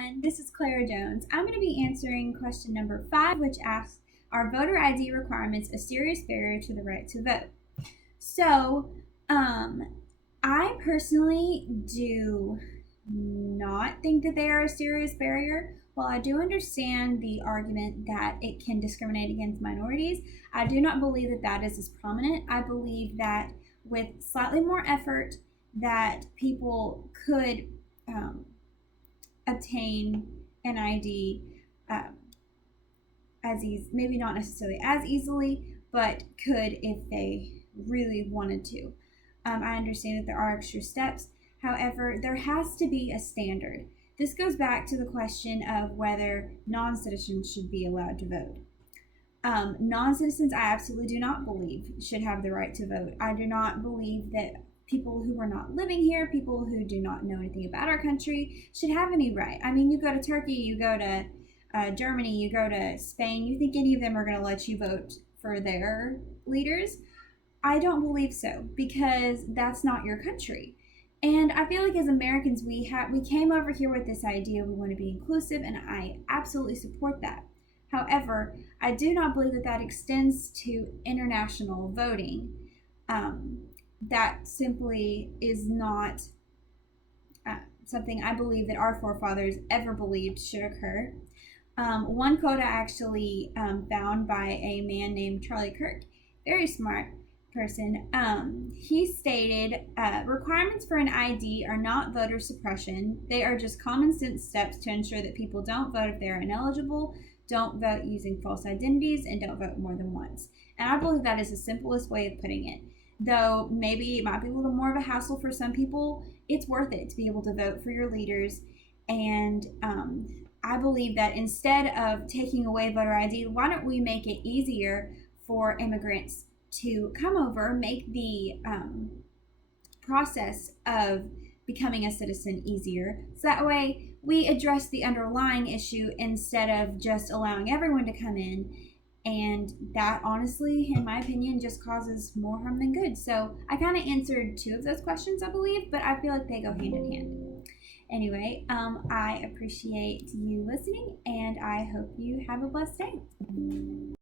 everyone. This is Klaira Jones. I'm going to be answering question number 5, which asks, are voter ID requirements a serious barrier to the right to vote? So, I personally do not think that they are a serious barrier. While I do understand the argument that it can discriminate against minorities, I do not believe that that is as prominent. I believe that with slightly more effort, that people could obtain an ID maybe not necessarily as easily, but could if they really wanted to. I understand that there are extra steps. However, there has to be a standard. This goes back to the question of whether non-citizens should be allowed to vote. Non-citizens, I absolutely do not believe should have the right to vote. I do not believe that people who are not living here, people who do not know anything about our country, should have any right. I mean, you go to Turkey, you go to Germany, you go to Spain, you think any of them are going to let you vote for their leaders? I don't believe so, because that's not your country. And I feel like as Americans, we came over here with this idea we want to be inclusive, and I absolutely support that. However, I do not believe that that extends to international voting. That simply is not something I believe that our forefathers ever believed should occur. One quote I actually found by a man named Charlie Kirk, very smart person. He stated, requirements for an ID are not voter suppression. They are just common sense steps to ensure that people don't vote if they are ineligible, don't vote using false identities, and don't vote more than once. And I believe that is the simplest way of putting it. Though maybe it might be a little more of a hassle for some people, it's worth it to be able to vote for your leaders. And I believe that instead of taking away voter ID, why don't we make it easier for immigrants to come over, make the process of becoming a citizen easier, so that way we address the underlying issue instead of just allowing everyone to come in. And that, honestly, in my opinion, just causes more harm than good. So I kind of answered 2 of those questions, I believe, but I feel like they go hand in hand. Anyway, I appreciate you listening, and I hope you have a blessed day.